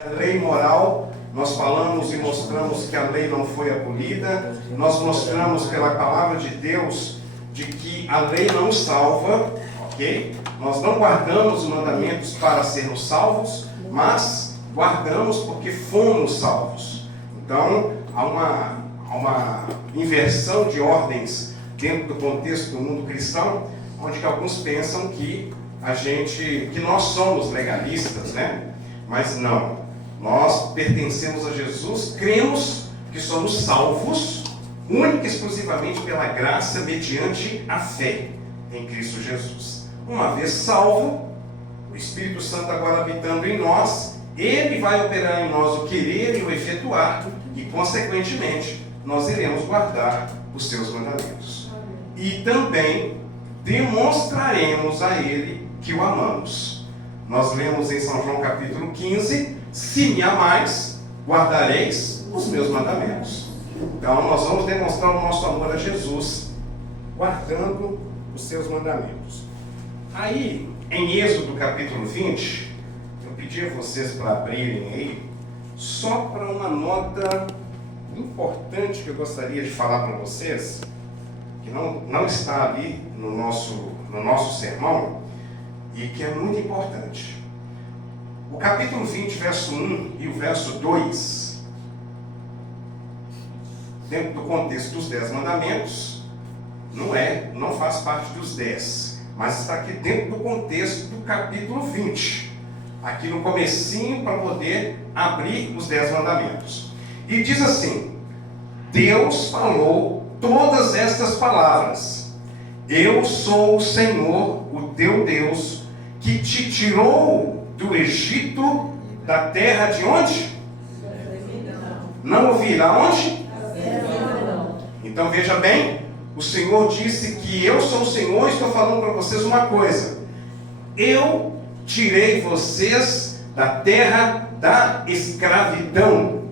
A lei moral, nós falamos e mostramos que a lei não foi abolida, nós mostramos pela palavra de Deus de que a lei não salva, ok? Nós não guardamos os mandamentos para sermos salvos, mas guardamos porque fomos salvos. Então, há uma inversão de ordens dentro do contexto do mundo cristão, onde que alguns pensam que nós somos legalistas, né? Mas não. Nós pertencemos a Jesus, cremos que somos salvos, única e exclusivamente pela graça, mediante a fé em Cristo Jesus. Uma vez salvo, o Espírito Santo agora habitando em nós, ele vai operar em nós o querer e o efetuar, e consequentemente, nós iremos guardar os seus mandamentos. E também demonstraremos a ele que o amamos. Nós lemos em São João capítulo 15, se me amais, guardareis os meus mandamentos. Então nós vamos demonstrar o nosso amor a Jesus, guardando os seus mandamentos. Aí, em Êxodo capítulo 20, eu pedi a vocês para abrirem aí, só para uma nota importante que eu gostaria de falar para vocês, que não está ali no nosso sermão, e que é muito importante. O capítulo 20, verso 1 e o verso 2, dentro do contexto dos 10 mandamentos, não faz parte dos 10, mas está aqui dentro do contexto do capítulo 20, aqui no comecinho, para poder abrir os 10 mandamentos. E diz assim: Deus falou todas estas palavras: Eu sou o Senhor, o teu Deus, que te tirou do Egito, da terra de onde? Não ouvirá onde? Então veja bem, o Senhor disse que eu sou o Senhor. Estou falando para vocês uma coisa: eu tirei vocês da terra da escravidão.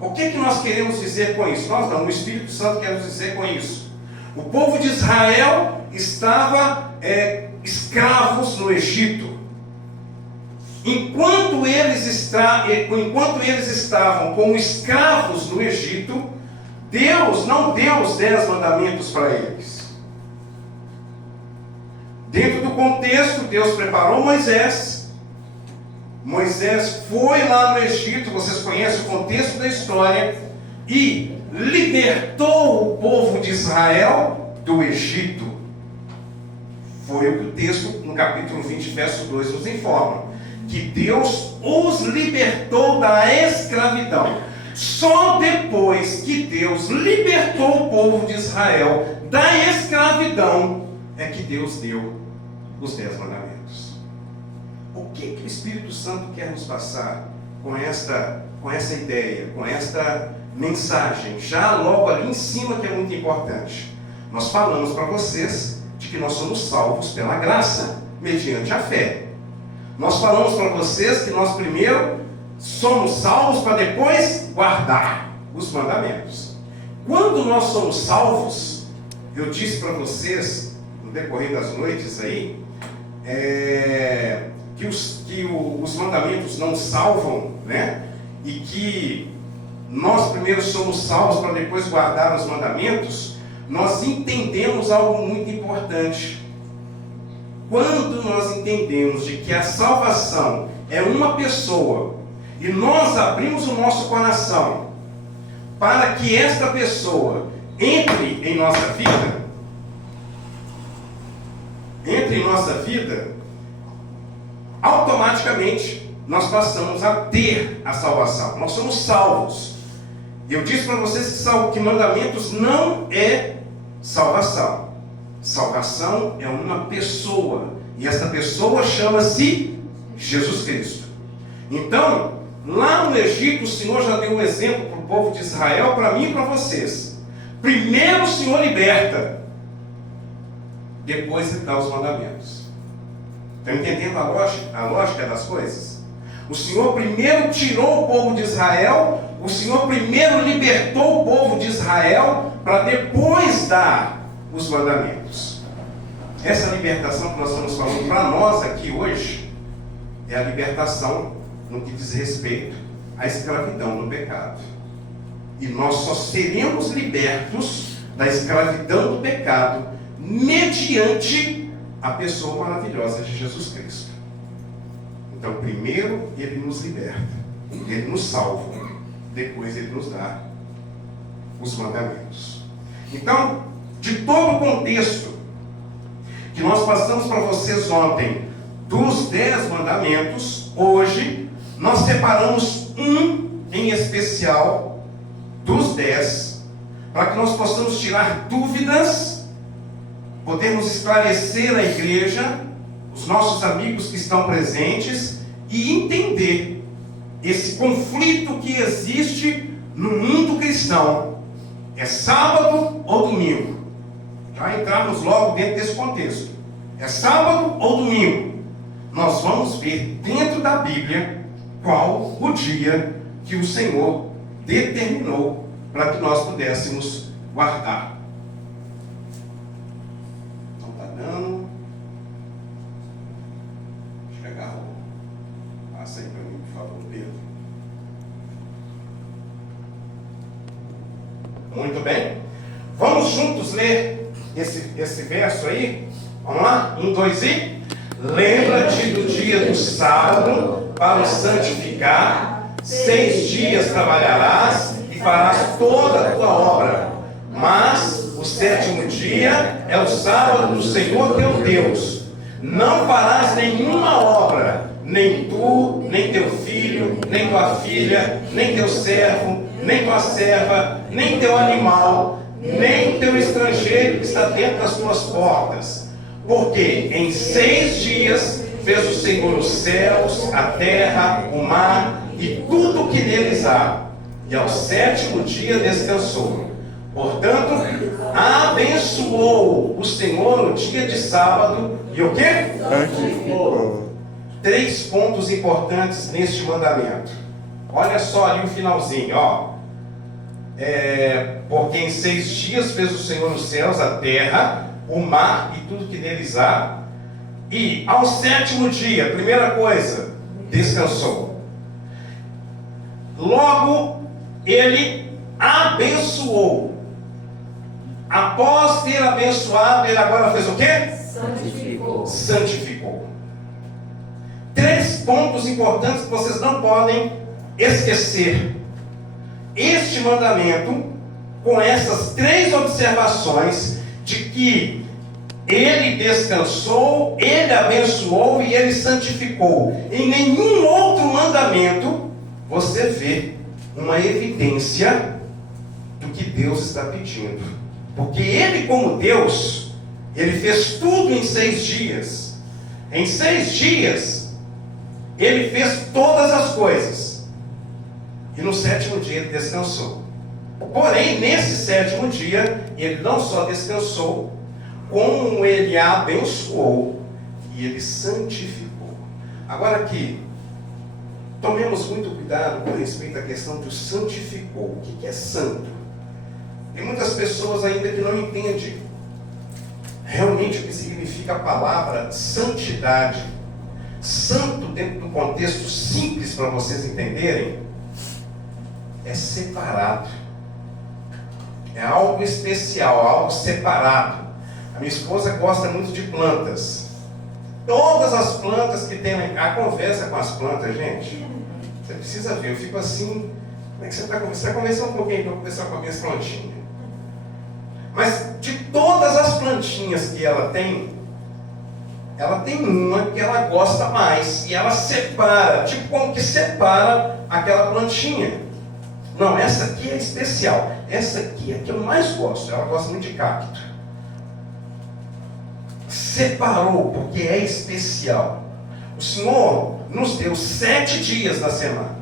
O que nós queremos dizer com isso? Nós não, o Espírito Santo quer nos dizer com isso. O povo de Israel estava escravos no Egito. Enquanto eles estavam como escravos no Egito, Deus não deu os 10 mandamentos para eles. Dentro do contexto, Deus preparou Moisés. Moisés foi lá no Egito, vocês conhecem o contexto da história, e libertou o povo de Israel do Egito. Foi o que o texto, no capítulo 20, verso 2, nos informa. Que Deus os libertou da escravidão. Só depois que Deus libertou o povo de Israel da escravidão, é que Deus deu os 10 mandamentos. O que o Espírito Santo quer nos passar com essa ideia, com esta mensagem, já logo ali em cima, que é muito importante? Nós falamos para vocês de que nós somos salvos pela graça, mediante a fé. Nós falamos para vocês que nós primeiro somos salvos para depois guardar os mandamentos. Quando nós somos salvos, eu disse para vocês, no decorrer das noites aí, que os mandamentos não salvam, né? E que nós primeiro somos salvos para depois guardar os mandamentos. Nós entendemos algo muito importante. Quando nós entendemos de que a salvação é uma pessoa, e nós abrimos o nosso coração para que esta pessoa entre em nossa vida, automaticamente nós passamos a ter a salvação. Nós somos salvos. Eu disse para vocês que mandamentos não é salvação. Salvação é uma pessoa, e essa pessoa chama-se Jesus Cristo. Então, lá no Egito, o Senhor já deu um exemplo para o povo de Israel, para mim e para vocês. Primeiro o Senhor liberta, depois ele dá os mandamentos. Estão entendendo a lógica das coisas? O Senhor primeiro tirou o povo de Israel, o Senhor primeiro libertou o povo de Israel, para depois dar os mandamentos. Essa libertação que nós estamos falando para nós aqui hoje é a libertação no que diz respeito a escravidão do pecado. E nós só seremos libertos da escravidão do pecado mediante a pessoa maravilhosa de Jesus Cristo. Então, primeiro Ele nos liberta, Ele nos salva, depois Ele nos dá os mandamentos. Então, de todo o contexto que nós passamos para vocês ontem, dos 10 mandamentos, hoje nós separamos um em especial dos 10, para que nós possamos tirar dúvidas, podermos esclarecer a igreja, os nossos amigos que estão presentes, e entender esse conflito que existe no mundo cristão. É sábado ou domingo? Já entramos logo dentro desse contexto. É sábado ou domingo? Nós vamos ver dentro da Bíblia qual o dia que o Senhor determinou para que nós pudéssemos guardar. Não está dando. Chegar. Passa aí para mim, por favor, Pedro. Muito bem. Vamos juntos ler esse verso aí? Vamos lá? 1, 2 e... Lembra-te do dia do sábado para o santificar. 6 dias trabalharás e farás toda a tua obra. Mas o 7º dia é o sábado do Senhor teu Deus. Não farás nenhuma obra, nem tu, nem teu filho, nem tua filha, nem teu servo, nem tua serva, nem teu animal, nem teu estrangeiro que está dentro das tuas portas. Porque em 6 dias fez o Senhor os céus, a terra, o mar e tudo o que neles há. E ao 7º dia descansou. Portanto, abençoou o Senhor o dia de sábado e o quê? Santificou. 3 pontos importantes neste mandamento. Olha só ali o finalzinho, ó. Porque em 6 dias fez o Senhor os céus, a terra, o mar e tudo que neles há. E ao 7º dia, primeira coisa, descansou. Logo, ele abençoou. Após ter abençoado, ele agora fez o quê? Santificou. Santificou. 3 pontos importantes que vocês não podem esquecer. Este mandamento, com essas 3 observações, de que ele descansou, ele abençoou e ele santificou. Em nenhum outro mandamento você vê uma evidência do que Deus está pedindo. Porque ele, como Deus, ele fez tudo em 6 dias. Em 6 dias, ele fez todas as coisas. E no 7º dia ele descansou. Porém, nesse 7º dia, ele não só descansou, como ele abençoou e ele santificou. Agora aqui, tomemos muito cuidado com respeito à questão do santificou. O que é santo? Tem muitas pessoas ainda que não entendem realmente o que significa a palavra santidade. Santo, dentro do contexto simples para vocês entenderem, é separado. É algo especial, algo separado. A minha esposa gosta muito de plantas. Todas as plantas que tem, a conversa com as plantas, gente, você precisa ver. Eu fico assim, como é que você está conversando? Você está conversando com alguém para conversar com a minha plantinha. Mas de todas as plantinhas que ela tem uma que ela gosta mais. E ela separa, tipo como que separa aquela plantinha. Não, essa aqui é especial. Essa aqui é a que eu mais gosto. Ela gosta muito de cacto. Separou, porque é especial. O Senhor nos deu 7 dias na semana.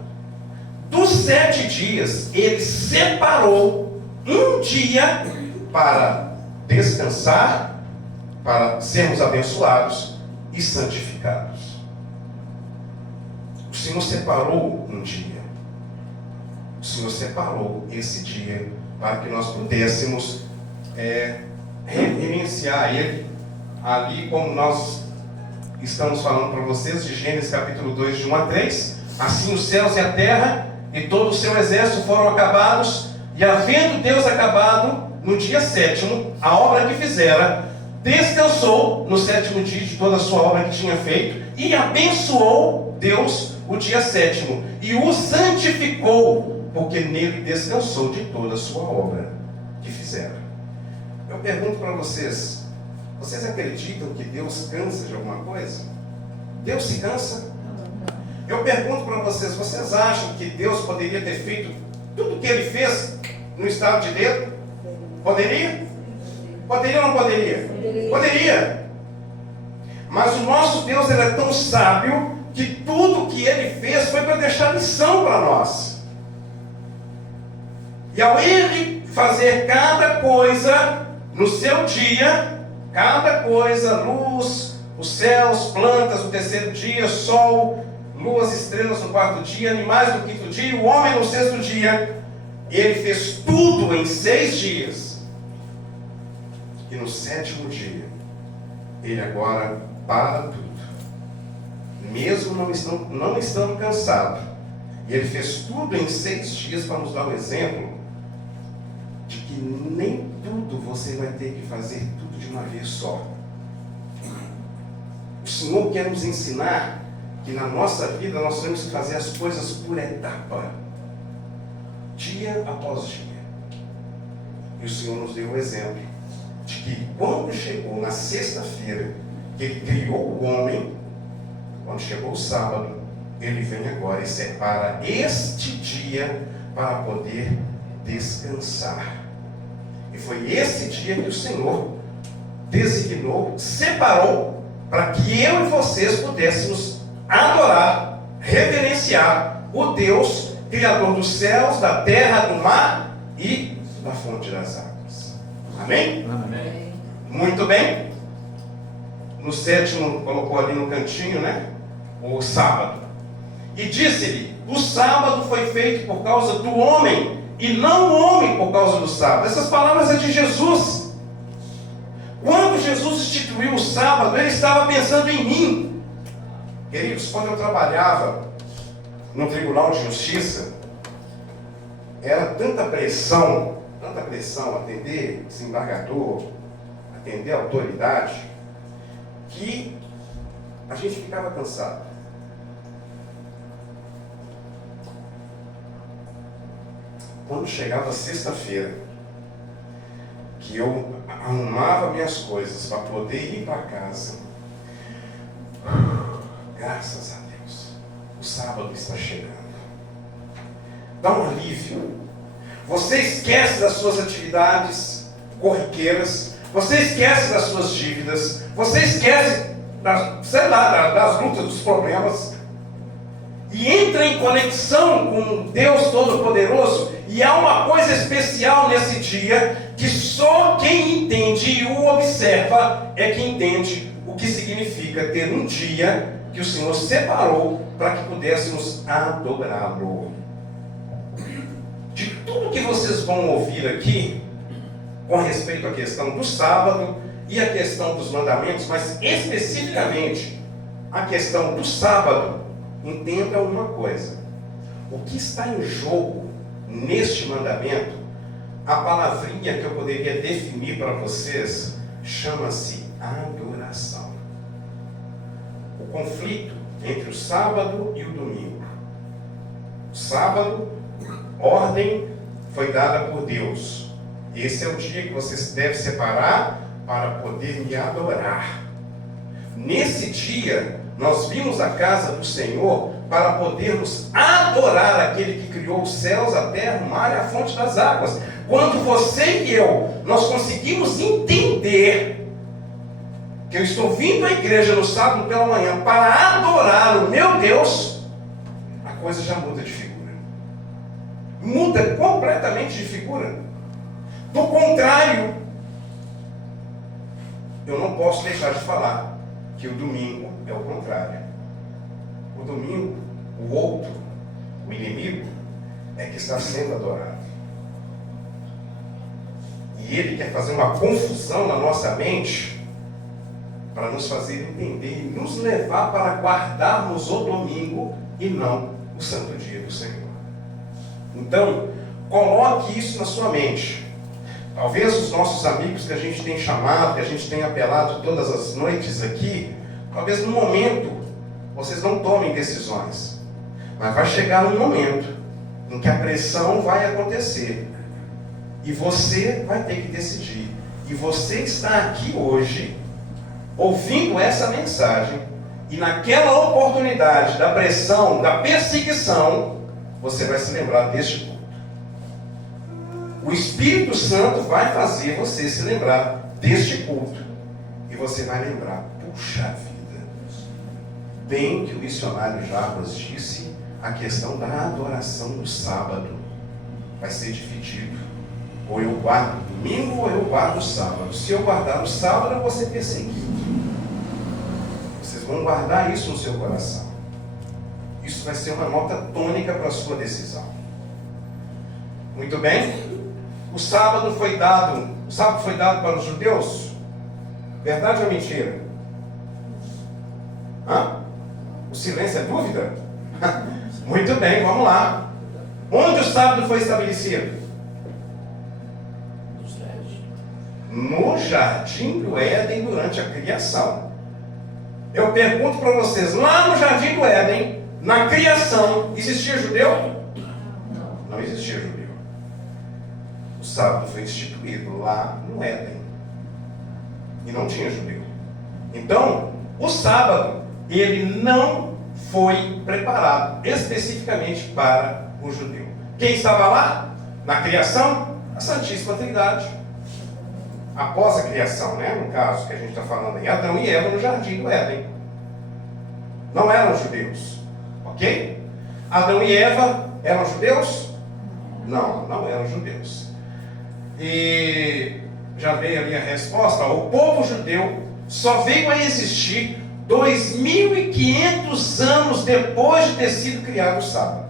Dos 7 dias, Ele separou um dia para descansar, para sermos abençoados e santificados. O Senhor separou um dia. O Senhor separou esse dia para que nós pudéssemos reverenciar Ele, ali como nós estamos falando para vocês, de Gênesis capítulo 2, de 1 a 3. Assim os céus e a terra e todo o seu exército foram acabados, e havendo Deus acabado no dia 7º a obra que fizera, descansou no 7º dia de toda a sua obra que tinha feito, e abençoou Deus o dia 7º, e o santificou, porque nele descansou de toda a sua obra que fizera. Eu pergunto para vocês, vocês acreditam que Deus cansa de alguma coisa? Deus se cansa? Eu pergunto para vocês, vocês acham que Deus poderia ter feito tudo o que Ele fez no estado de dedo? Poderia? Poderia ou não poderia? Poderia. Mas o nosso Deus, Ele é tão sábio que tudo o que Ele fez foi para deixar lição para nós. E ao Ele fazer cada coisa no seu dia, cada coisa, luz, os céus, plantas no 3º dia, sol, luas, estrelas no 4º dia, animais no 5º dia, o homem no 6º dia, Ele fez tudo em 6 dias. E no 7º dia, Ele agora para tudo. Mesmo não estando cansado. E Ele fez tudo em 6 dias para nos dar o exemplo de que nem tudo você vai ter que fazer tudo de uma vez só. O Senhor quer nos ensinar que na nossa vida nós temos que fazer as coisas por etapa, dia após dia. E o Senhor nos deu o exemplo de que quando chegou na sexta-feira, que Ele criou o homem, quando chegou o sábado, Ele vem agora e separa este dia para poder descansar. E foi esse dia que o Senhor designou, separou, para que eu e vocês pudéssemos adorar, reverenciar o Deus, Criador dos céus, da terra, do mar e da fonte das águas. Amém? Amém. Muito bem. No 7º, colocou ali no cantinho, né? O sábado. E disse-lhe: o sábado foi feito por causa do homem, e não o homem por causa do sábado. Essas palavras é de Jesus. Quando Jesus instituiu o sábado, Ele estava pensando em mim. Queridos, quando eu trabalhava no Tribunal de Justiça, era tanta pressão atender desembargador, atender autoridade, que a gente ficava cansado. Quando chegava sexta-feira, que eu arrumava minhas coisas para poder ir para casa, graças a Deus, o sábado está chegando. Dá um alívio. Você esquece das suas atividades corriqueiras, você esquece das suas dívidas, você esquece das lutas, dos problemas, e entra em conexão com Deus Todo-Poderoso. E há uma coisa especial nesse dia, que só quem entende e o observa é que entende o que significa ter um dia que o Senhor separou para que pudéssemos adorá-lo. De tudo que vocês vão ouvir aqui, com respeito à questão do sábado e à questão dos mandamentos, mas especificamente a questão do sábado, entenda uma coisa: o que está em jogo neste mandamento, a palavrinha que eu poderia definir para vocês, chama-se adoração. O conflito entre o sábado e o domingo. O sábado, ordem foi dada por Deus. Esse é o dia que vocês devem separar para poder me adorar. Nesse dia, nós vimos a casa do Senhor para podermos adorar aquele que criou os céus, a terra, o mar e a fonte das águas. Quando você e eu, nós conseguimos entender que eu estou vindo à igreja no sábado pela manhã para adorar o meu Deus, a coisa já muda de figura. Muda completamente de figura. Do contrário, eu não posso deixar de falar que o domingo é o contrário. O domingo, o outro, o inimigo, é que está sendo adorado. E ele quer fazer uma confusão na nossa mente para nos fazer entender e nos levar para guardarmos o domingo e não o santo dia do Senhor. Então, coloque isso na sua mente. Talvez os nossos amigos que a gente tem chamado, que a gente tem apelado todas as noites aqui, talvez no momento vocês não tomem decisões. Mas vai chegar um momento em que a pressão vai acontecer. E você vai ter que decidir. E você está aqui hoje, ouvindo essa mensagem, e naquela oportunidade da pressão, da perseguição, você vai se lembrar deste culto. O Espírito Santo vai fazer você se lembrar deste culto. E você vai lembrar, puxa vida, bem que o missionário Jarbas disse, a questão da adoração do sábado vai ser dividido. Ou eu guardo o domingo ou eu guardo o sábado. Se eu guardar o sábado, eu vou ser perseguido. Vocês vão guardar isso no seu coração. Isso vai ser uma nota tônica para a sua decisão. Muito bem? O sábado foi dado para os judeus? Verdade ou mentira? O silêncio é dúvida? Muito bem, vamos lá. Onde o sábado foi estabelecido? No jardim do Éden, durante a criação. Eu pergunto para vocês, lá no jardim do Éden, na criação, existia judeu? Não existia judeu. O sábado foi instituído lá no Éden. E não tinha judeu. Então, o sábado, ele não foi preparado especificamente para o judeu. Quem estava lá? Na criação? A Santíssima Trindade. Após a criação, no caso que a gente está falando aí, Adão e Eva no jardim do Éden. Não eram judeus. Ok? Adão e Eva eram judeus? Não, não eram judeus. E já veio ali a resposta. O povo judeu só veio a existir 2.500 anos depois de ter sido criado o sábado.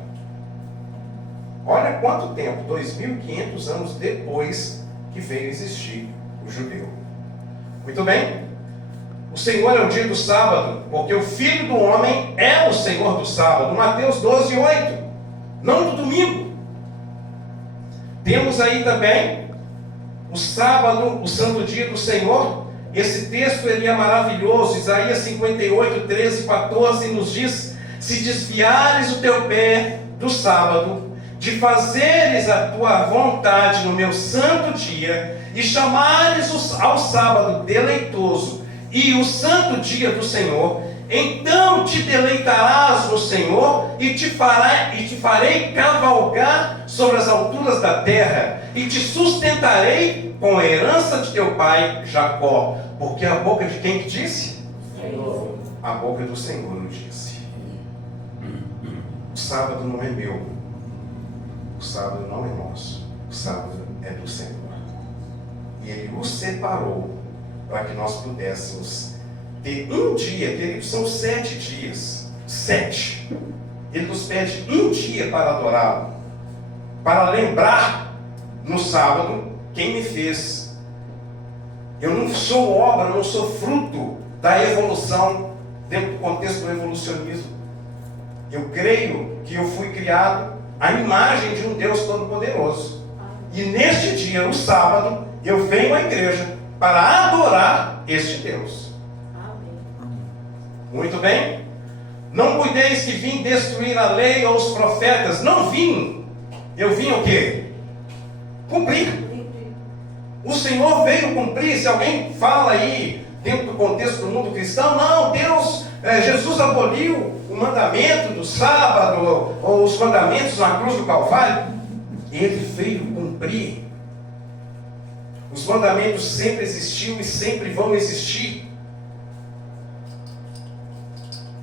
Olha quanto tempo, 2.500 anos depois que veio existir o judeu. Muito bem? O Senhor é o dia do sábado, porque o Filho do Homem é o Senhor do sábado. Mateus 12:8. Não do domingo. Temos aí também o sábado, o santo dia do Senhor. Esse texto ele é maravilhoso. Isaías 58, 13, 14 nos diz: se desviares o teu pé do sábado, de fazeres a tua vontade no meu santo dia, e chamares ao sábado deleitoso e o santo dia do Senhor, então te deleitarás no Senhor e te farei cavalgar sobre as alturas da terra, e te sustentarei com a herança de teu pai Jacó. Porque a boca de quem que disse? Senhor. A boca do Senhor o disse. O sábado não é meu. O sábado não é nosso. O sábado é do Senhor. E Ele o separou para que nós pudéssemos ter um dia, queridos, são 7 dias. 7. Ele nos pede um dia para adorá-lo, para lembrar no sábado quem me fez. Eu não sou obra, não sou fruto da evolução dentro do contexto do evolucionismo. Eu creio que eu fui criado à imagem de um Deus Todo-Poderoso. E neste dia, no sábado, eu venho à igreja para adorar este Deus. Amém. Muito bem? Não cuideis que vim destruir a lei ou os profetas. Não vim. Eu vim o quê? Cumprir. O Senhor veio cumprir. Se alguém fala aí, dentro do contexto do mundo cristão, não, Deus, Jesus aboliu o mandamento do sábado, ou os mandamentos na cruz do Calvário. Ele veio cumprir. Os mandamentos sempre existiu e sempre vão existir.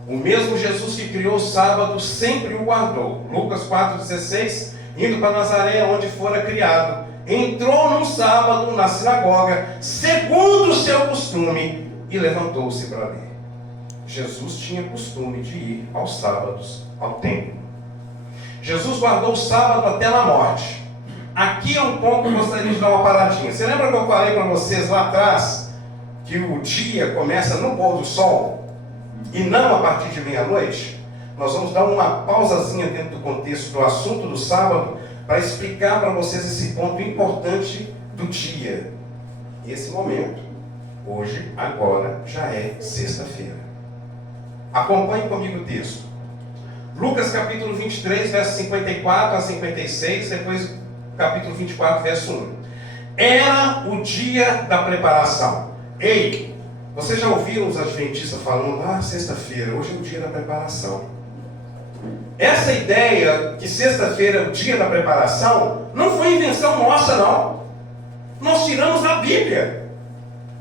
O mesmo Jesus que criou o sábado sempre o guardou. Lucas 4,16, indo para Nazaré, onde fora criado, entrou num sábado na sinagoga, segundo o seu costume, e levantou-se para ler. Jesus tinha costume de ir aos sábados ao templo. Jesus guardou o sábado até na morte. Aqui é um ponto que eu gostaria de dar uma paradinha. Você lembra que eu falei para vocês lá atrás que o dia começa no pôr do sol e não a partir de meia-noite? Nós vamos dar uma pausazinha dentro do contexto do assunto do sábado para explicar para vocês esse ponto importante do dia. Esse momento, hoje, agora, já é sexta-feira. Acompanhe comigo o texto. Lucas capítulo 23, verso 54 a 56, depois capítulo 24, verso 1. Era o dia da preparação. Ei, vocês já ouviram os adventistas falando, sexta-feira, hoje é o dia da preparação. Essa ideia que sexta-feira é o dia da preparação, não foi invenção nossa, não. Nós tiramos da Bíblia.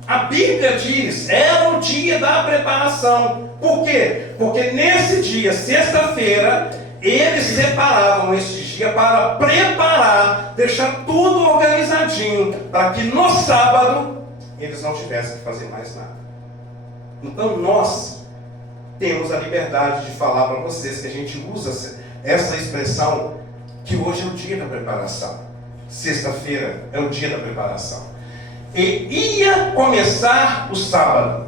A Bíblia diz, era o dia da preparação. Por quê? Porque nesse dia, sexta-feira, eles separavam este dia para preparar, deixar tudo organizadinho, para que no sábado eles não tivessem que fazer mais nada. Então nós temos a liberdade de falar para vocês que a gente usa essa expressão, que hoje é o dia da preparação. Sexta-feira é o dia da preparação. E ia começar o sábado.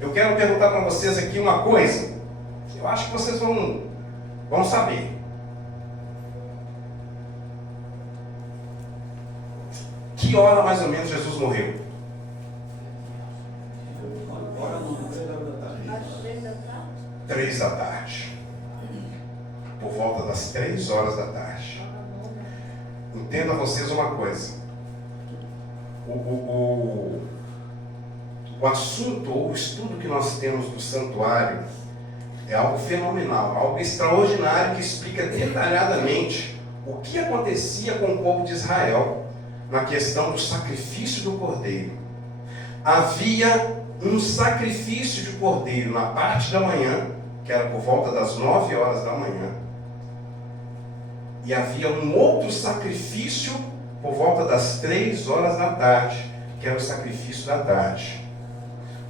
Eu quero perguntar para vocês aqui uma coisa. Eu acho que vocês vão saber. Que hora mais ou menos Jesus morreu? Às 3 da tarde. Por volta das 3 horas da tarde. Entenda vocês uma coisa. O assunto ou o estudo que nós temos do santuário é algo fenomenal, algo extraordinário que explica detalhadamente o que acontecia com o povo de Israel na questão do sacrifício do cordeiro. Havia um sacrifício de cordeiro na parte da manhã, que era por volta das 9 horas da manhã, e havia um outro sacrifício por volta das 3 horas da tarde, que era o sacrifício da tarde.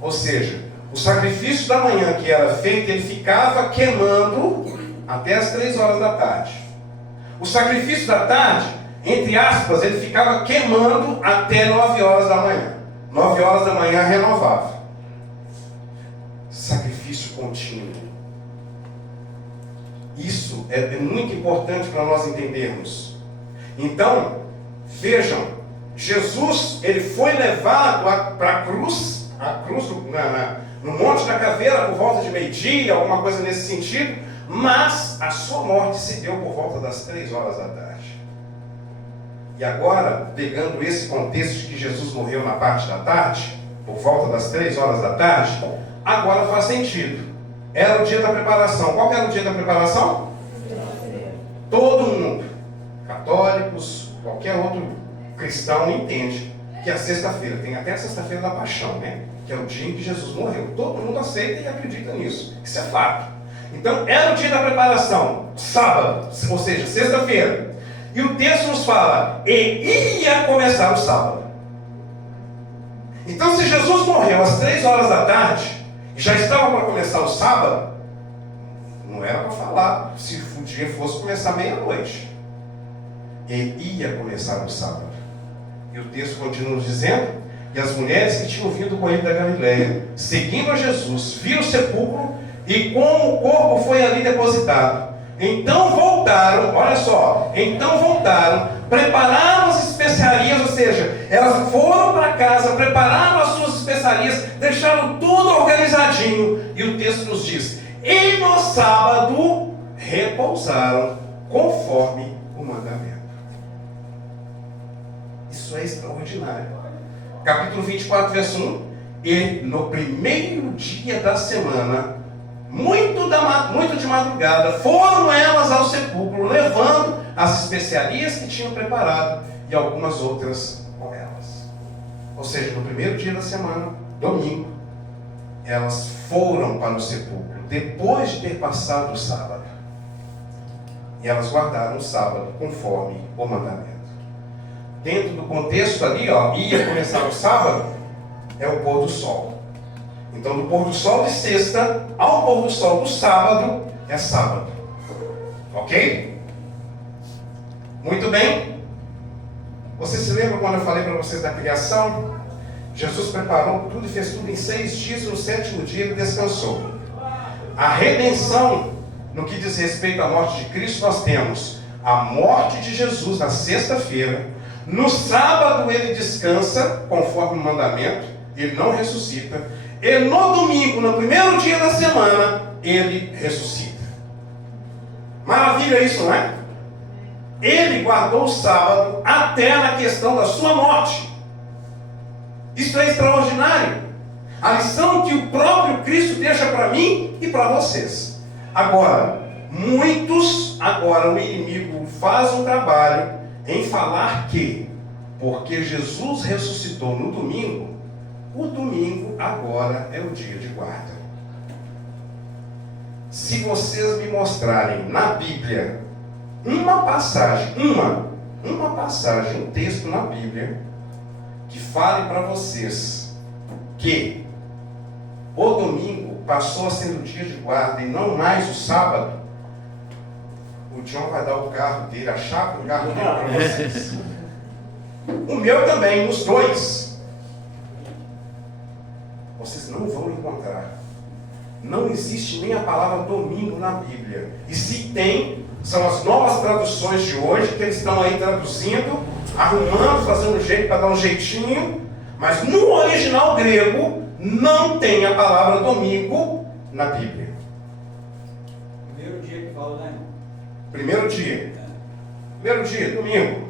Ou seja, o sacrifício da manhã que era feito, ele ficava queimando até as 3 horas da tarde. O sacrifício da tarde, entre aspas, ele ficava queimando até 9 horas da manhã. 9 horas da manhã renovava. Sacrifício contínuo. Isso é muito importante para nós entendermos. Então, vejam, Jesus, ele foi levado para a cruz no Monte da Caveira por volta de meio-dia, alguma coisa nesse sentido, mas a sua morte se deu por volta das 3 horas da tarde. E agora, pegando esse contexto de que Jesus morreu na parte da tarde, por volta das 3 horas da tarde, agora faz sentido. Era o dia da preparação. Qual que era o dia da preparação? Todo mundo, católicos, qualquer outro cristão, entende que a sexta-feira, tem até a sexta-feira da paixão, né? Que é o dia em que Jesus morreu. Todo mundo aceita e acredita nisso. Isso é fato. Então, era o dia da preparação, sábado, ou seja, sexta-feira. E o texto nos fala, e ia começar o sábado. Então, se Jesus morreu às 3 horas da tarde, e já estava para começar o sábado, não era para falar se o dia fosse começar meia-noite. E ia começar o sábado. E o texto continua dizendo, e as mulheres que tinham vindo com ele da Galileia, seguindo a Jesus, viram o sepulcro e como o corpo foi ali depositado. Então voltaram, olha só, prepararam as especiarias, ou seja, elas foram para casa, prepararam as suas especiarias, deixaram tudo organizadinho, e o texto nos diz, e no sábado repousaram, conforme o mandamento. Isso é extraordinário. Capítulo 24, verso 1, e no primeiro dia da semana, muito de madrugada, foram elas ao sepulcro, levando as especiarias que tinham preparado e algumas outras com elas. Ou seja, no primeiro dia da semana, domingo, elas foram para o sepulcro, depois de ter passado o sábado. E elas guardaram o sábado conforme o mandamento. Dentro do contexto ali, ia começar o sábado, é o pôr do sol. Então, do pôr do sol de sexta ao pôr do sol do sábado, é sábado. Ok? Muito bem. Você se lembra quando eu falei para vocês da criação? Jesus preparou tudo e fez tudo em 6 dias, e no 7º dia ele descansou. A redenção, no que diz respeito à morte de Cristo, nós temos a morte de Jesus na sexta-feira. No sábado ele descansa, conforme o mandamento, ele não ressuscita. E no domingo, no primeiro dia da semana, ele ressuscita. Maravilha isso, não é? Ele guardou o sábado até na questão da sua morte. Isso é extraordinário. A lição que o próprio Cristo deixa para mim e para vocês. Agora, o inimigo faz um trabalho em falar que, porque Jesus ressuscitou no domingo, o domingo agora é o dia de guarda. Se vocês me mostrarem na Bíblia uma passagem, um texto na Bíblia que fale para vocês que o domingo passou a ser o dia de guarda e não mais o sábado, o John vai dar o carro dele, a chave do carro dele para vocês. O meu também, os dois. Vocês não vão encontrar. Não existe nem a palavra domingo na Bíblia. E se tem, são as novas traduções de hoje, que eles estão aí traduzindo, arrumando, fazendo um jeito para dar um jeitinho. Mas no original grego, não tem a palavra domingo na Bíblia. Primeiro dia que fala, né? Primeiro dia, domingo.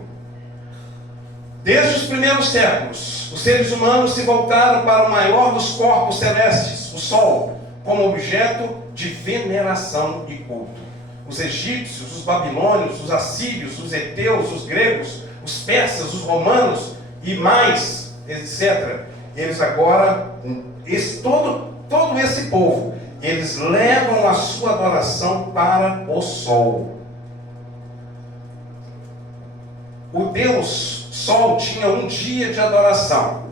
Desde os primeiros séculos, os seres humanos se voltaram para o maior dos corpos celestes, o Sol, como objeto de veneração e culto. Os egípcios, os babilônios, os assírios, os heteus, os gregos, os persas, os romanos e mais, etc. Eles agora, todo esse povo, eles levam a sua adoração para o Sol. O Deus Sol tinha um dia de adoração.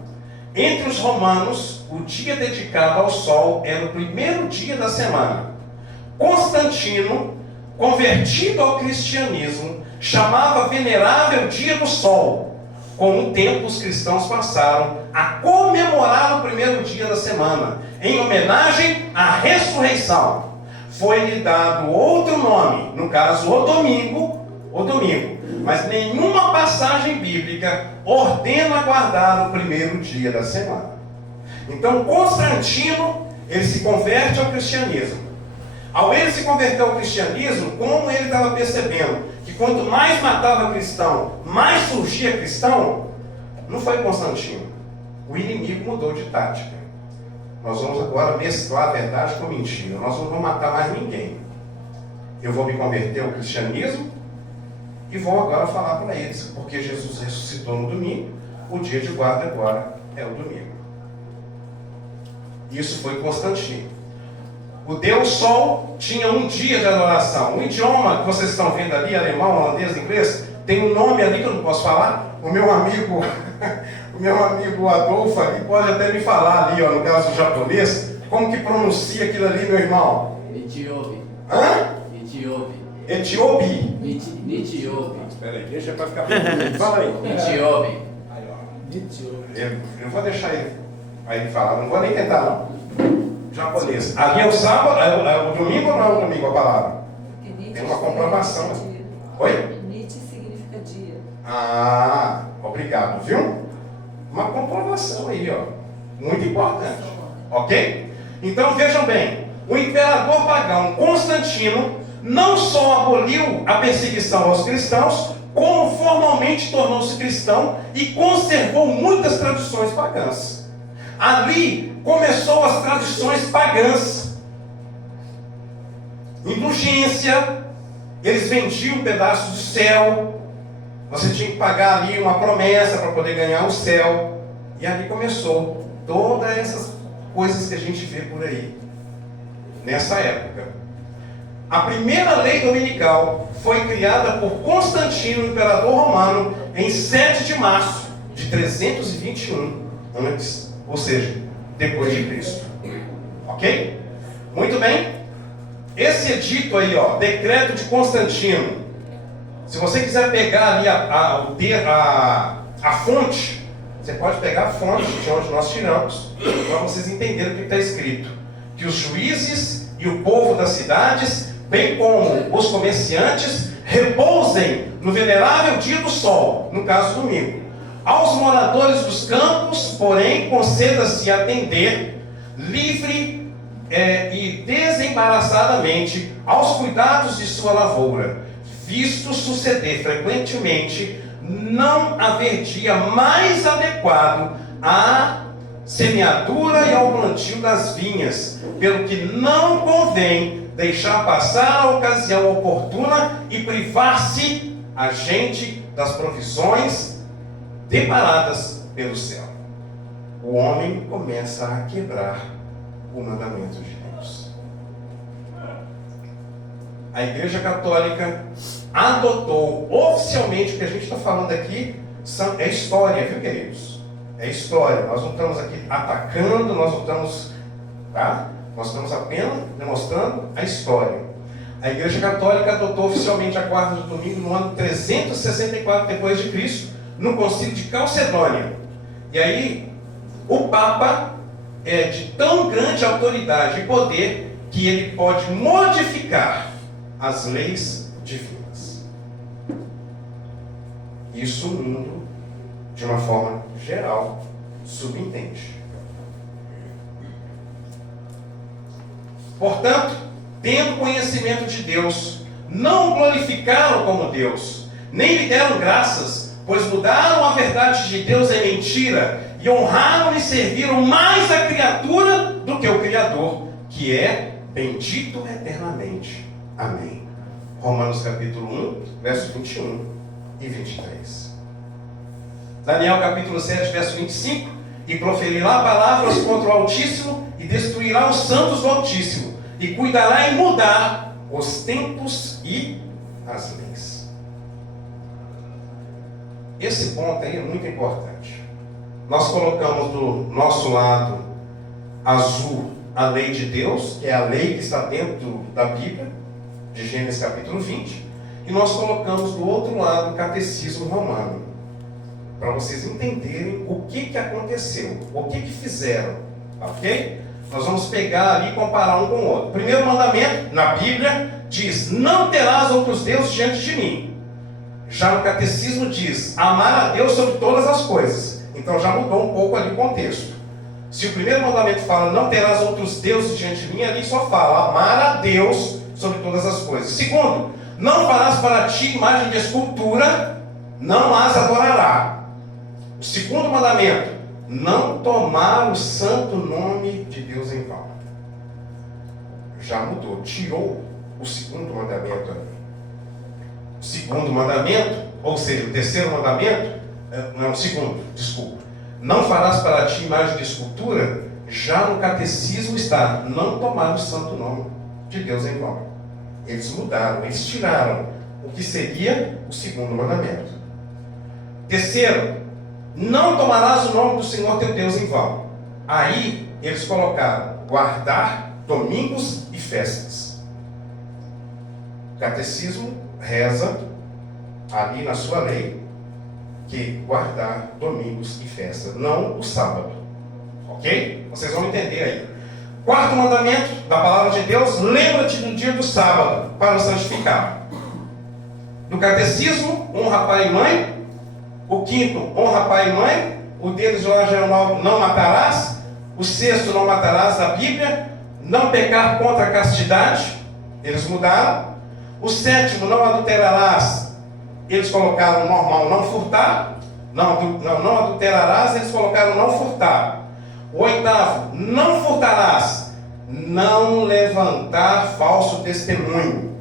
Entre os romanos, o dia dedicado ao Sol era o primeiro dia da semana. Constantino, convertido ao cristianismo, chamava venerável dia do Sol. Com o tempo, os cristãos passaram a comemorar o primeiro dia da semana, em homenagem à ressurreição. Foi-lhe dado outro nome, no caso, o domingo. Mas nenhuma passagem bíblica ordena guardar o primeiro dia da semana. Então, Constantino, ele se converte ao cristianismo. Ao ele se converter ao cristianismo, como ele estava percebendo que quanto mais matava cristão, mais surgia cristão, não foi Constantino. O inimigo mudou de tática. Nós vamos agora mesclar a verdade com mentira. Nós não vamos matar mais ninguém. Eu vou me converter ao cristianismo e vou agora falar para eles, porque Jesus ressuscitou no domingo, o dia de guarda agora é o domingo. Isso foi Constantino. O Deus Sol tinha um dia de adoração. O idioma que vocês estão vendo ali, alemão, holandês, inglês, tem um nome ali que eu não posso falar. O meu amigo Adolfo ali pode até me falar ali, no caso japonês, como que pronuncia aquilo ali, meu irmão? Etíope. Hã? Etíope. Etíope. Etíope. Espera aí, deixa para ficar perguntando. Fala aí. Etíope. Eu vou deixar ele falar, não vou nem tentar não. Japonês. Ali é o sábado, é o domingo ou não é o domingo a palavra? Tem uma comprovação. Oi? Nietzsche significa dia. Ah, obrigado, viu? Uma comprovação aí, muito importante. Ok? Então vejam bem, o imperador pagão Constantino não só aboliu a perseguição aos cristãos, como formalmente tornou-se cristão e conservou muitas tradições pagãs. Ali começou as tradições pagãs. Indulgência, eles vendiam um pedaço do céu, você tinha que pagar ali uma promessa para poder ganhar o céu, e ali começou todas essas coisas que a gente vê por aí, nessa época. A primeira lei dominical foi criada por Constantino, imperador romano, em 7 de março de 321 antes, ou seja, depois de Cristo. Ok? Muito bem. Esse edito aí, decreto de Constantino. Se você quiser pegar ali a fonte, você pode pegar a fonte de onde nós tiramos, para vocês entenderem o que está escrito. Que os juízes e o povo das cidades, bem como os comerciantes, repousem no venerável dia do sol, no caso domingo. Aos moradores dos campos, porém, conceda-se atender livre e desembaraçadamente aos cuidados de sua lavoura, visto suceder frequentemente não haver dia mais adequado à semeadura e ao plantio das vinhas, pelo que não convém deixar passar a ocasião oportuna e privar-se a gente das provisões deparadas pelo céu. O homem começa a quebrar o mandamento de Deus. A Igreja Católica adotou oficialmente, o que a gente está falando aqui é história, viu, queridos? É história. Nós não estamos aqui atacando, nós não estamos, tá? Nós estamos apenas demonstrando a história. A Igreja Católica adotou oficialmente a guarda do domingo no ano 364 depois de Cristo, no Concílio de Calcedônia. E aí, o Papa é de tão grande autoridade e poder que ele pode modificar as leis divinas. Isso o mundo, de uma forma geral, subentende. Portanto, tendo conhecimento de Deus, não o glorificaram como Deus, nem lhe deram graças, pois mudaram a verdade de Deus em mentira, e honraram e serviram mais a criatura do que o Criador, que é bendito eternamente. Amém. Romanos capítulo 1, versos 21 e 23. Daniel capítulo 7, verso 25. E proferirá palavras contra o Altíssimo, e destruirá os santos do Altíssimo, e cuidará em mudar os tempos e as leis. Esse ponto aí é muito importante. Nós colocamos do nosso lado azul a lei de Deus, que é a lei que está dentro da Bíblia, de Gênesis capítulo 20, e nós colocamos do outro lado o catecismo romano, para vocês entenderem o que aconteceu, o que fizeram, ok? Nós vamos pegar ali e comparar um com o outro. O primeiro mandamento, na Bíblia, diz: não terás outros deuses diante de mim. Já no catecismo diz: amar a Deus sobre todas as coisas. Então já mudou um pouco ali o contexto. Se o primeiro mandamento fala: não terás outros deuses diante de mim, ali só fala amar a Deus sobre todas as coisas. Segundo, não farás para ti imagem de escultura, não as adorará. O segundo mandamento: não tomar o santo nome de Deus em vão. Já mudou, tirou o segundo mandamento ali. O segundo mandamento, ou seja, o terceiro mandamento, não, o segundo, desculpa. Não farás para ti imagem de escultura, já no catecismo está: não tomar o santo nome de Deus em vão. Eles mudaram, eles tiraram o que seria o segundo mandamento. Terceiro, não tomarás o nome do Senhor teu Deus em vão. Aí eles colocaram: guardar domingos e festas. O catecismo reza ali na sua lei que guardar domingos e festas, não o sábado. Ok? Vocês vão entender aí. Quarto mandamento da palavra de Deus: lembra-te do dia do sábado para o santificar. No catecismo, honra pai e mãe. O quinto, honra pai e mãe. O deles hoje é o não matarás. O sexto, não matarás, da Bíblia. Não pecar contra a castidade. Eles mudaram. O sétimo, não adulterarás. Eles colocaram normal, não furtar. Não adulterarás, eles colocaram não furtar. O oitavo, não furtarás. Não levantar falso testemunho.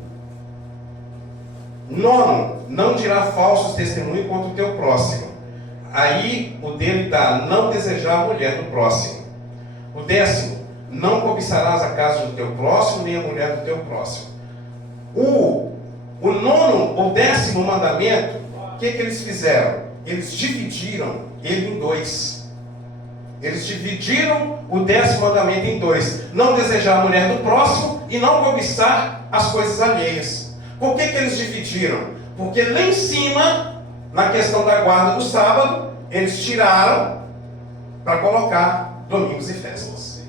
Nono, não dirá falsos testemunhos contra o teu próximo. Aí o dele está: não desejar a mulher do próximo. O décimo, não cobiçarás a casa do teu próximo, nem a mulher do teu próximo. O nono, o décimo mandamento, o que eles fizeram? Eles dividiram ele em dois. Eles dividiram o décimo mandamento em dois: não desejar a mulher do próximo e não cobiçar as coisas alheias. Por que eles dividiram? Porque lá em cima, na questão da guarda do sábado, eles tiraram para colocar domingos e festas.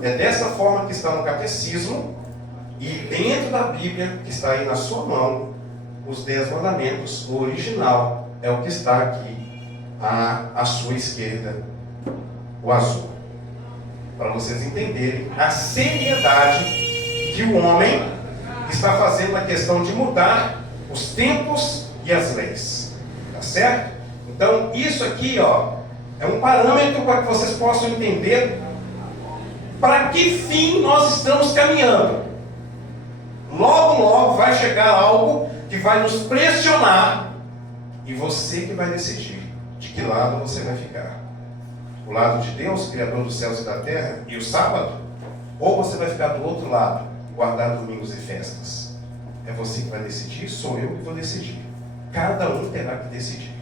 É dessa forma que está no catecismo, e dentro da Bíblia, que está aí na sua mão, os 10 mandamentos. O original é o que está aqui à sua esquerda, o azul. Para vocês entenderem a seriedade que o homem está fazendo na questão de mudar os tempos e as leis. Tá certo? Então, isso aqui, é um parâmetro para que vocês possam entender para que fim nós estamos caminhando. Logo, logo vai chegar algo que vai nos pressionar e você que vai decidir de que lado você vai ficar. O lado de Deus, Criador dos céus e da terra, e o sábado? Ou você vai ficar do outro lado, guardar domingos e festas? É você que vai decidir, sou eu que vou decidir. Cada um terá que decidir.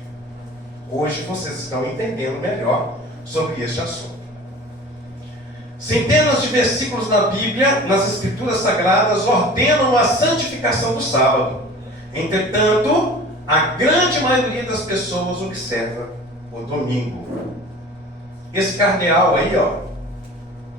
Hoje vocês estão entendendo melhor sobre este assunto. Centenas de versículos na Bíblia, nas Escrituras Sagradas, ordenam a santificação do sábado. Entretanto, a grande maioria das pessoas observa o domingo. Esse cardeal aí,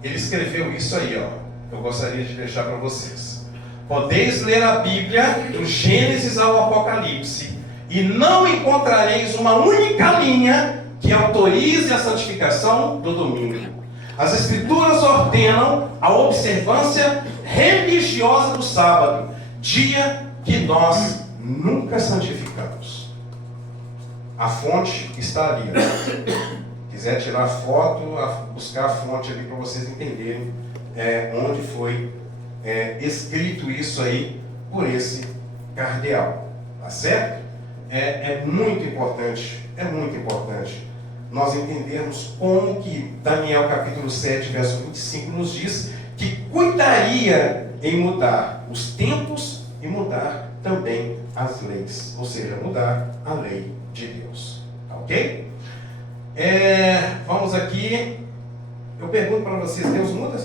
ele escreveu isso aí, eu gostaria de deixar para vocês. Podeis ler a Bíblia do Gênesis ao Apocalipse e não encontrareis uma única linha que autorize a santificação do domingo. As Escrituras ordenam a observância religiosa do sábado, dia que nós nunca santificamos. A fonte está ali. Quiser tirar foto, buscar a fonte ali para vocês entenderem onde foi escrito isso aí por esse cardeal. Tá certo? É muito importante nós entendermos como que Daniel capítulo 7, verso 25 nos diz que cuidaria em mudar os tempos e mudar também as leis, ou seja, mudar a lei de Deus. Tá ok? Vamos aqui. Eu pergunto para vocês, Deus muda?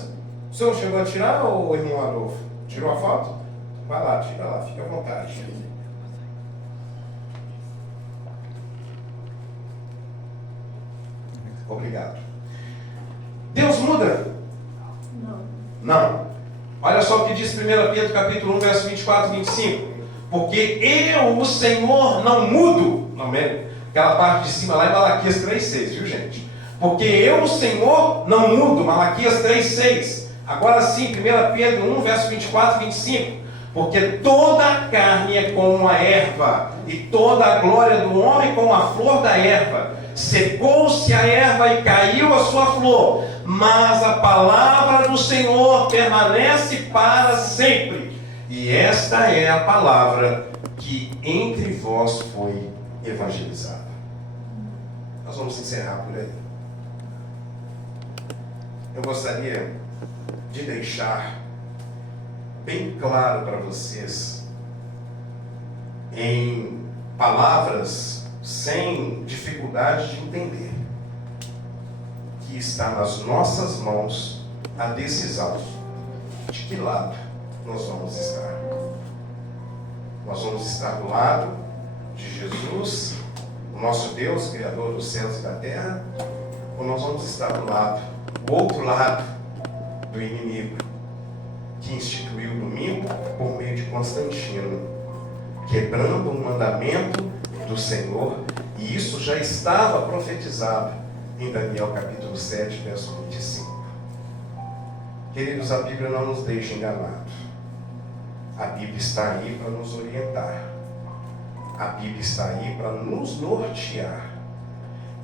O senhor chegou a tirar, ou o irmão Adolfo? Tirou a foto? Vai lá, tira lá, fica à vontade. Obrigado. Deus muda? Não. Olha só o que diz 1 Pedro capítulo 1, verso 24 e 25. Porque eu, o Senhor, não mudo. Não é? Aquela parte de cima lá em Malaquias 3,6, viu, gente? Porque eu, o Senhor, não mudo. Malaquias 3,6. Agora sim, 1 Pedro 1, verso 24 e 25. Porque toda a carne é como a erva, e toda a glória do homem como a flor da erva. Secou-se a erva e caiu a sua flor, mas a palavra do Senhor permanece para sempre. E esta é a palavra que entre vós foi evangelizada. Nós vamos encerrar por aí. Eu gostaria de deixar bem claro para vocês, em palavras sem dificuldade de entender, que está nas nossas mãos a decisão de que lado nós vamos estar. Nós vamos estar do lado de Jesus, o nosso Deus, Criador dos céus e da terra, ou nós vamos estar do outro lado do inimigo, que instituiu o domingo por meio de Constantino, quebrando um mandamento do Senhor, e isso já estava profetizado em Daniel capítulo 7, verso 25. Queridos, a Bíblia não nos deixa enganados. A Bíblia está aí para nos orientar. A Bíblia está aí para nos nortear.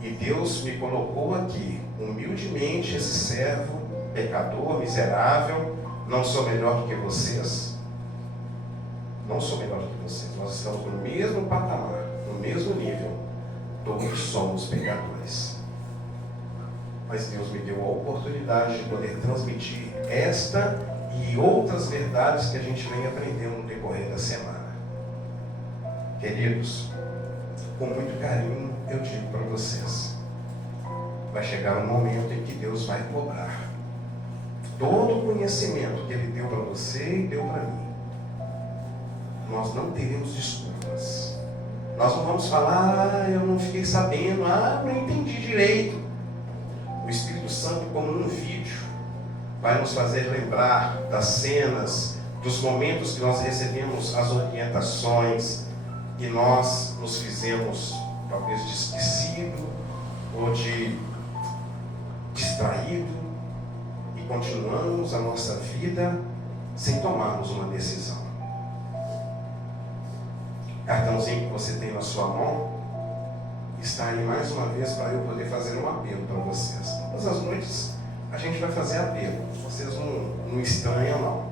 E Deus me colocou aqui, humildemente, esse servo, pecador, miserável. Não sou melhor do que vocês. Não sou melhor do que vocês. Nós estamos no mesmo patamar, no mesmo nível. Todos somos pecadores. Mas Deus me deu a oportunidade de poder transmitir esta e outras verdades que a gente vem aprendendo no decorrer da semana. Queridos, com muito carinho eu digo para vocês, vai chegar um momento em que Deus vai cobrar todo o conhecimento que Ele deu para você e deu para mim. Nós não teremos desculpas. Nós não vamos falar, eu não fiquei sabendo, não entendi direito. O Espírito Santo, como um vídeo, vai nos fazer lembrar das cenas, dos momentos que nós recebemos as orientações, e nós nos fizemos talvez de esquecido ou de distraído e continuamos a nossa vida sem tomarmos uma decisão. Cartãozinho que você tem na sua mão está aí mais uma vez para eu poder fazer um apelo para vocês. Todas as noites a gente vai fazer apelo. Vocês não estranham não.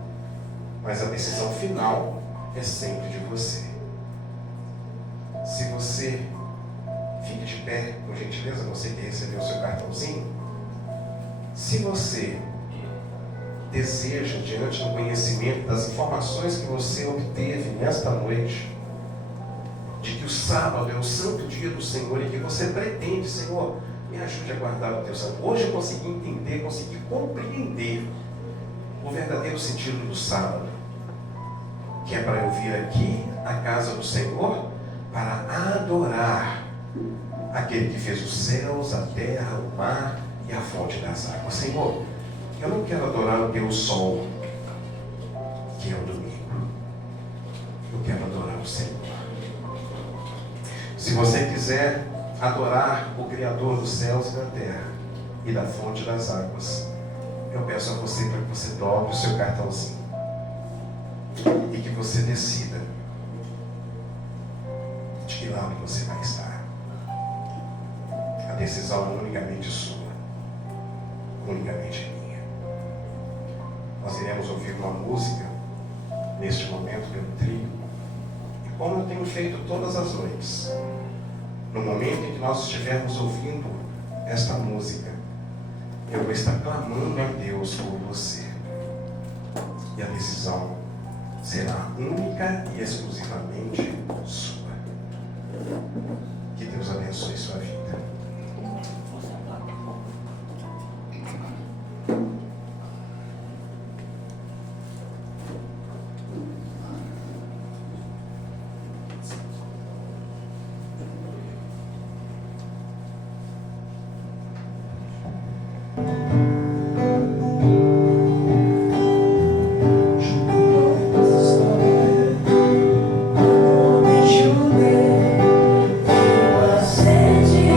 Mas a decisão final é sempre de você. Se você fique de pé, por gentileza, você que recebeu o seu cartãozinho. Se você deseja, diante do conhecimento das informações que você obteve nesta noite, de que o sábado é o santo dia do Senhor e que você pretende, Senhor, me ajude a guardar o teu santo. Hoje eu consegui entender, consegui compreender o verdadeiro sentido do sábado, que é para eu vir aqui à casa do Senhor para adorar aquele que fez os céus, a terra, o mar e a fonte das águas. Senhor, eu não quero adorar o teu sol, que é o domingo. Eu quero adorar o Senhor. Se você quiser adorar o Criador dos céus e da terra e da fonte das águas, eu peço a você para que você dobre o seu cartãozinho e que você decida de que lado você vai estar. A decisão é unicamente sua, unicamente minha. Nós iremos ouvir uma música neste momento pelo trio, e como eu tenho feito todas as noites, no momento em que nós estivermos ouvindo esta música, eu vou estar clamando a Deus por você. E a decisão será única e exclusivamente sua. Que Deus abençoe sua vida. Sede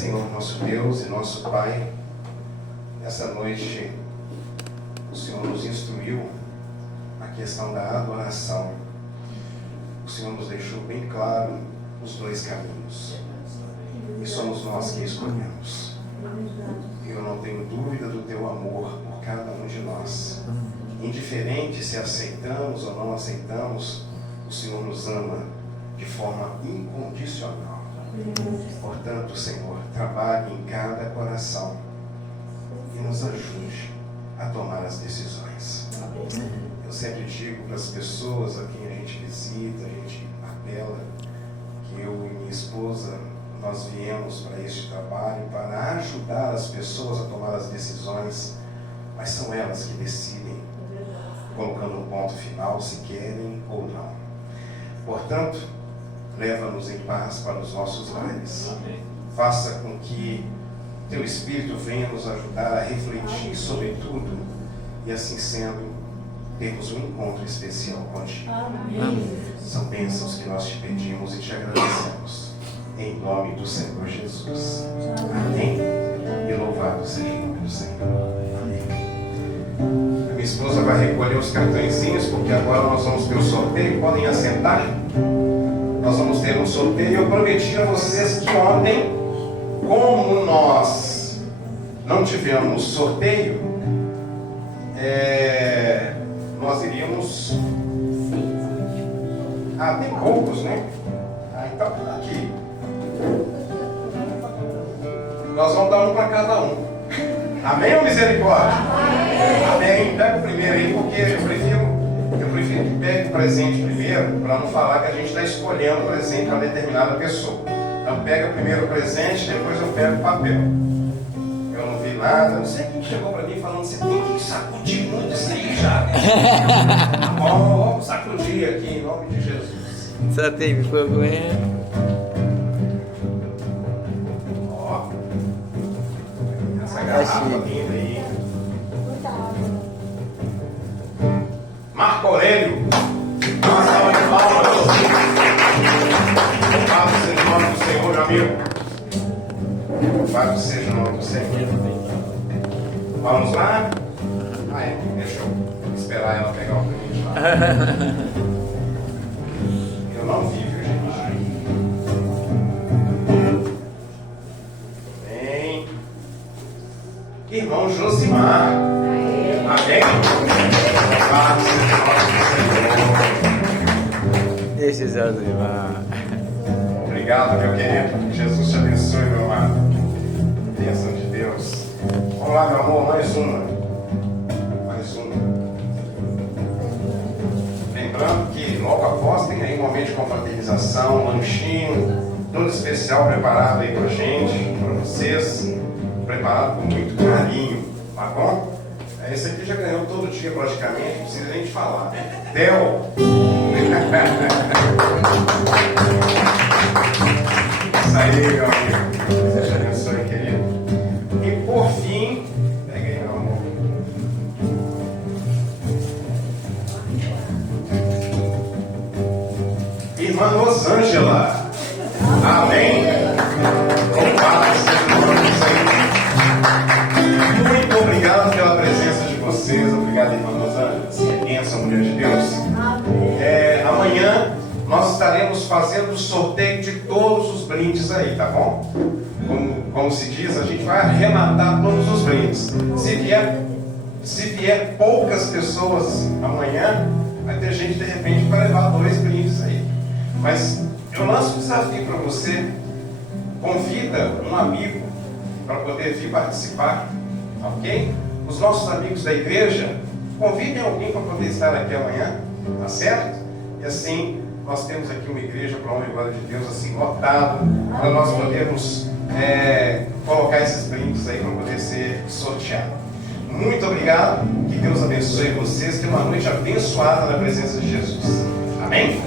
Senhor, nosso Deus e nosso Pai, essa noite o Senhor nos instruiu a questão da adoração. O Senhor nos deixou bem claro os dois caminhos. E somos nós que escolhemos. E eu não tenho dúvida do teu amor por cada um de nós. Indiferente se aceitamos ou não aceitamos, o Senhor nos ama de forma incondicional. Portanto, Senhor, trabalhe em cada coração e nos ajude a tomar as decisões. Eu sempre digo para as pessoas a quem a gente visita, a gente apela, que eu e minha esposa, nós viemos para este trabalho para ajudar as pessoas a tomar as decisões, mas são elas que decidem, colocando um ponto final se querem ou não. Portanto, leva-nos em paz para os nossos lares. Faça com que teu Espírito venha nos ajudar a refletir sobre tudo e, assim sendo, termos um encontro especial contigo. São bênçãos que nós te pedimos e te agradecemos. Em nome do Senhor Jesus. Amém? E louvado seja o nome do Senhor. Amém. A minha esposa vai recolher os cartõezinhos, porque agora nós vamos ter o sorteio. Podem assentar? Nós vamos ter um sorteio. Eu prometi a vocês que ontem, como nós não tivemos sorteio, nós iríamos... tem poucos, né? Então aqui. Nós vamos dar um para cada um. Amém ou misericórdia? Amém. Pega o primeiro aí, porque eu prefiro que pegue o presente primeiro, para não falar que a gente está escolhendo o presente para determinada pessoa. Então pega primeiro o presente, depois eu pego o papel. Eu não vi nada, não sei quem chegou para mim falando, você tem que sacudir muito isso aí já. Tá bom, vamos sacudir aqui em nome de Jesus. Só teve problema. Essa garrafa linda aí. Marco Aurélio. Uma salva de palmas. Louvado seja o nome do Senhor, meu amigo. Louvado seja o nome do Senhor. Vamos lá? Deixa eu esperar ela pegar o presente lá. Eu não vi, viu, gente? Bem. Irmão Josimar. Amém? Louvado seja o nome do Senhor. Esse Josimar. Obrigado, meu querido. Jesus te abençoe, meu amado. Bênção de Deus. Vamos lá, meu amor, mais uma. Mais uma. Lembrando que logo após tem aí um momento de confraternização, um lanchinho, todo especial preparado aí pra gente, pra vocês. Preparado com muito carinho, tá bom? Esse aqui já ganhou todo dia praticamente, não precisa nem de falar. Theo! Isso aí, meu amigo. Deus te abençoe, querido. E por fim, pega aí, meu amor. Irmã Rosângela. Amém. Louvado seja o nome do Senhor. Muito obrigado pela presença de vocês. Obrigado, irmã Rosângela. Bênção, mulher de Deus. Amanhã nós estaremos fazendo o sorteio de todos os brindes aí, tá bom? Como se diz, a gente vai arrematar todos os brindes. Se vier poucas pessoas amanhã, vai ter gente de repente que vai levar 2 brindes aí. Mas eu lanço um desafio para você. Convida um amigo para poder vir participar, ok? Os nossos amigos da igreja, convidem alguém para poder estar aqui amanhã, tá certo? E assim, nós temos aqui uma igreja, para a honra e glória de Deus, assim, lotado, para nós podermos colocar esses brindes aí para poder ser sorteado. Muito obrigado, que Deus abençoe vocês, tenham uma noite abençoada na presença de Jesus. Amém?